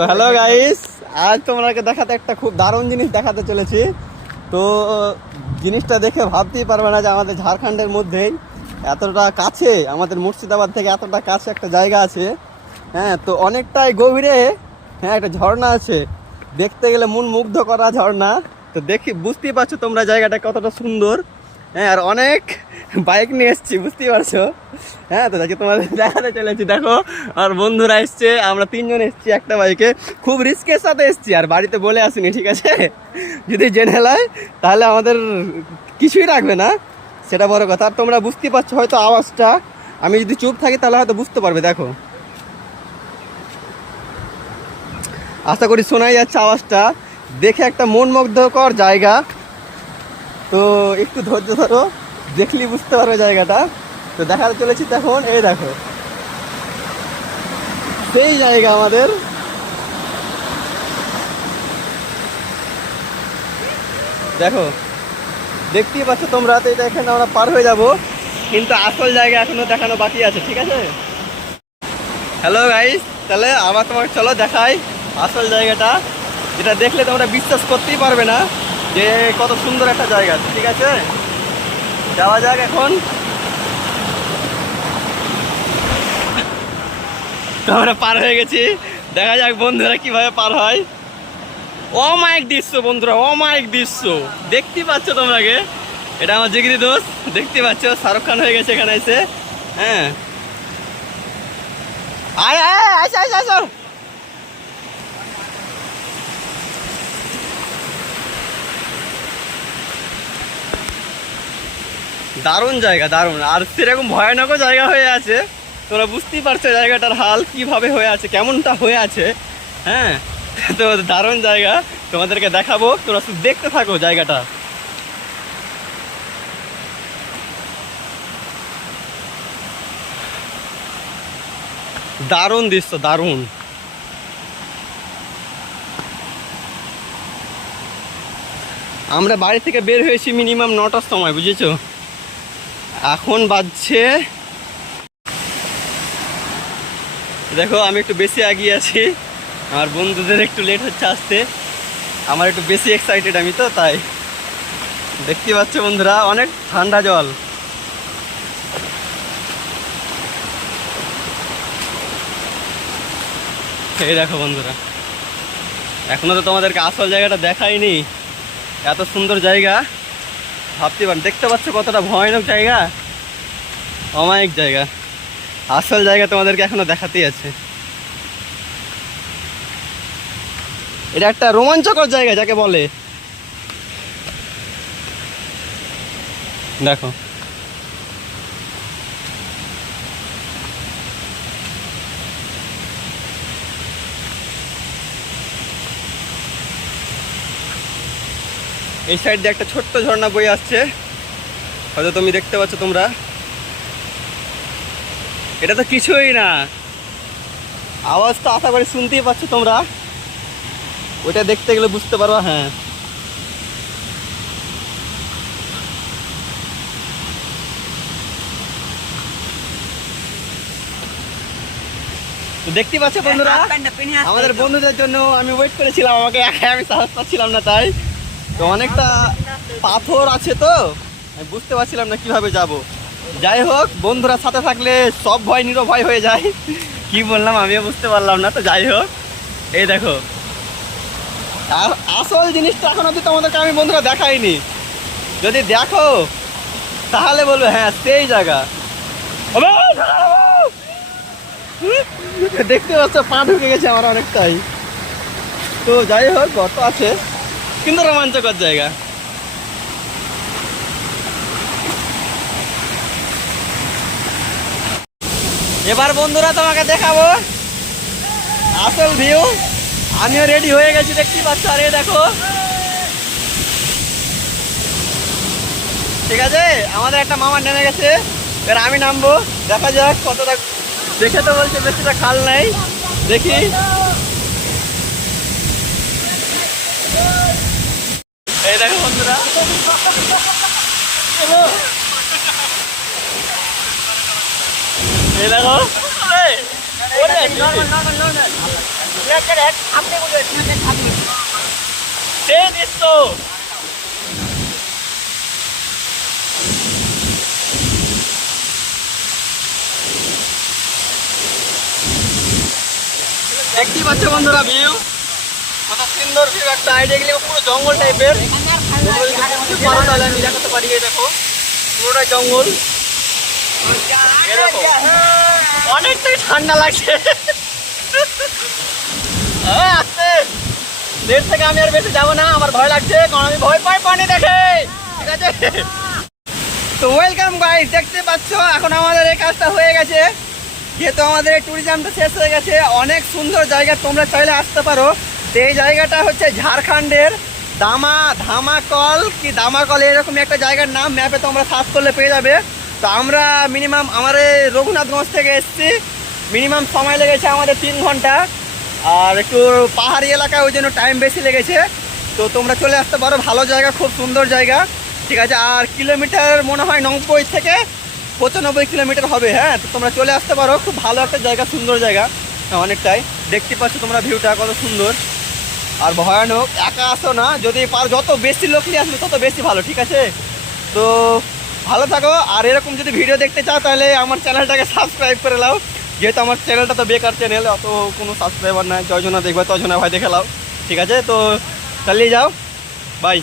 তো hello guys, আজ তোমাকে দেখাতে একটা খুব দারুণ জিনিস দেখাতে চলেছি। তো জিনিসটা দেখে ভাবতেই পারবে না যে আমাদের ঝাড়খণ্ডের মধ্যেই এতটা কাছে, আমাদের মুর্শিদাবাদ থেকে এতটা কাছে একটা জায়গা আছে। হ্যাঁ, তো অনেকটাই গভীরে হ্যাঁ একটা ঝর্ণা আছে, দেখতে গেলে মন মুগ্ধ করা ঝর্ণা। তো দেখি বুঝতেই পারছো তোমরা জায়গাটা কতটা সুন্দর। হ্যাঁ, আর অনেক বাইক নিয়ে এসছি, বুঝতেই পারছো। হ্যাঁ, তো দেখি তোমাদের দেখাতে চলেছি। দেখো আর বন্ধুরা এসছে, আমরা তিনজন এসছি একটা বাইকে। খুব রিস্কের সাথে এসছি, আর বাড়িতে বলে আসিনি, ঠিক আছে? যদি জেনে নেয় তাহলে আমাদের কিছুই রাখবে না, সেটা বড় কথা। আর তোমরা বুঝতেই পারছো হয়তো আওয়াজটা, আমি যদি চুপ থাকি তাহলে হয়তো বুঝতে পারবে। দেখো, আশা করি শোনাই যাচ্ছে আওয়াজটা। দেখে একটা মনমুগ্ধকর জায়গা। তো একটু ধৈর্য ধরো, দেখলেই বুঝতে পারবে জায়গাটা। তো দেখাতে চলেছি তখন, এই দেখো সেই জায়গা আমাদের। দেখো, দেখতেই পাচ্ছ তোমরা। তো এটা এখানে আমরা পার হয়ে যাব, কিন্তু আসল জায়গা এখনো দেখানো বাকি আছে, ঠিক আছে? হ্যালো গাইস, তাহলে আবার তোমাকে চলো দেখাই আসল জায়গাটা, যেটা দেখলে তোমরা বিশ্বাস করতেই পারবে না যে কত সুন্দর একটা জায়গা। ঠিক আছে, যাওয়া যাক এখন। তো আমরা পার হয়ে গেছি, দেখা যাক বন্ধুরা কিভাবে পার হয়। অমায়িক দৃশ্য বন্ধুরা, অমায়িক দৃশ্য দেখতে পাচ্ছ তোমরাকে। এটা আমার জিগরি দোস্ত, দেখতে পাচ্ছ শাহরুখ খান হয়ে গেছে এখানে এসে। হ্যাঁ, আয় আয় আসো আসো আসো। দারুণ জায়গা, দারুণ। আর সেরকম ভয়ানকও জায়গা হয়ে আছে, তোমরা বুঝতেই পারছো জায়গাটার হাল কিভাবে হয়ে আছে, কেমনটা হয়ে আছে। হ্যাঁ, তো দারুণ জায়গা, তোমাদেরকে দেখাবো, তোমরা শুধু দেখতে থাকো জায়গাটা। দারুণ দৃশ্য, দারুণ। আমরা বাড়ি থেকে বের হয়েছি মিনিমাম 9টার সময়, বুঝেছো? এখন বাজছে, দেখো আমি একটু বেশি এগিয়ে আছি, আমার বন্ধুদের একটু লেট হচ্ছে আসতে, আমার একটু বেশি এক্সাইটেড আমি, তো তাই। দেখতে পাচ্ছ বন্ধুরা, অনেক ঠান্ডা জল। এই দেখো বন্ধুরা, এখনো তো তোমাদেরকে আসল জায়গাটা দেখাইনি। এত সুন্দর জায়গা ভাবতে পারেন, দেখতে পাচ্ছ কতটা ভয়ানক জায়গা, অমায়িক জায়গা। আসল জায়গা তোমাদেরকে এখনো দেখাতেই আছে। এটা একটা রোমাঞ্চকর জায়গা যাকে বলে। দেখো, এই সাইড দিয়ে একটা ছোট্ট ঝর্ণা বয়ে আসছে, হয়তো তুমি দেখতে পাচ্ছ তোমরা। এটা তো কিছুই না, আওয়াজ তো আশা করি শুনতেই পাচ্ছ তোমরা, ওইটা দেখতে গেলে বুঝতে পারবা। হ্যাঁ, তো দেখতে পাচ্ছ বন্ধুরা, আমাদের বন্ধুদের জন্য আমি ওয়েট করেছিলাম, আমাকে একাই আমি সাহস পাচ্ছিলাম না, তাই। তো অনেকটা পাথর আছে, তো আমি বুঝতে পারছিলাম না কিভাবে যাব। যাই হোক, বন্ধুরা সাথে থাকলে সব ভয় নিরভয় হয়ে যায়। কি বললাম আমিও বুঝতে পারলাম না, তো যাই হোক। এই দেখো, আর আসল জিনিসটা এখন অব্দি তোমাদেরকে আমি বন্ধুরা দেখাইনি। যদি দেখো তাহলে বলবে হ্যাঁ সেই জায়গা। দেখতে পাচ্ছ পা ঢুকে গেছে আমার অনেকটাই। তো যাই হোক, গর্ত আছে কিন্তু রোমাঞ্চকর জায়গা। এবার বন্ধুরা তোমাকে দেখাবো আসল ভিউ। আমিও রেডি হয়ে গেছি, দেখতেই পাচ্ছ। আর এই দেখো, ঠিক আছে, আমাদের একটা মামা নেমে গেছে, এবার আমি নামবো। দেখা যাক কতটা, দেখে তো বলছে বেশিটা খাল নাই, দেখি। এই দেখো বন্ধুরা, এই দেখো, সেই দৃশ্য দেখতেই পাচ্ছ বন্ধুরা, ভিউ কত সুন্দর ভিউ, একটা আইডিয়া গেলে পুরো জঙ্গল টাইপের। তাহলে আমি দেখাতে পারি, এই দেখো পুরোটা জঙ্গল। অনেকটাই ঠান্ডা লাগছে। আসতে দেড় থেকে আমি আর বেশি যাবো না, আমার ভয় লাগছে, কারণ আমি ভয় পাই পানি দেখে। ঠিক আছে, তো ওয়েলকাম গাইস, দেখতে পাচ্ছ এখন আমাদের এই কাজটা হয়ে গেছে। যেহেতু আমাদের এই ট্যুরিজমটা শেষ হয়ে গেছে, অনেক সুন্দর জায়গা, তোমরা চাইলে আসতে পারো। তো এই জায়গাটা হচ্ছে ঝাড়খণ্ডের ধামাকল কি দামাকল এরকম একটা জায়গার নাম, ম্যাপে তোমরা সার্চ করলে পেয়ে যাবে। তো আমরা মিনিমাম আমার এই রঘুনাথগঞ্জ থেকে এসেছি, মিনিমাম সময় লেগেছে আমাদের 3 ঘন্টা, আর একটু পাহাড়ি এলাকা ওই জন্য টাইম বেশি লেগেছে। তো তোমরা চলে আসতে পারো, ভালো জায়গা, খুব সুন্দর জায়গা। ঠিক আছে, আর কিলোমিটার মনে হয় 90 থেকে 95 কিলোমিটার হবে। হ্যাঁ, তো তোমরা চলে আসতে পারো, খুব ভালো একটা জায়গা, সুন্দর জায়গা অনেকটাই। দেখতে পাচ্ছ তোমরা ভিউটা কত সুন্দর আর ভয়ানক। একা আসো না, যদি পারো যত বেশি লোক নিয়ে আসবে তত বেশি ভালো। ঠিক আছে, তো ভালো থাকো, আর এরকম যদি ভিডিও দেখতে চাও তাহলে আমার চ্যানেলটাকে সাবস্ক্রাইব করে নাও, যেহেতু আমার চ্যানেলটা তো বেকার চ্যানেল, অত কোনো সাবস্ক্রাইবার নাই, যজনা দেখবে তজনা ভাই দেখে নাও। ঠিক আছে, তো চালিয়ে যাও, বাই।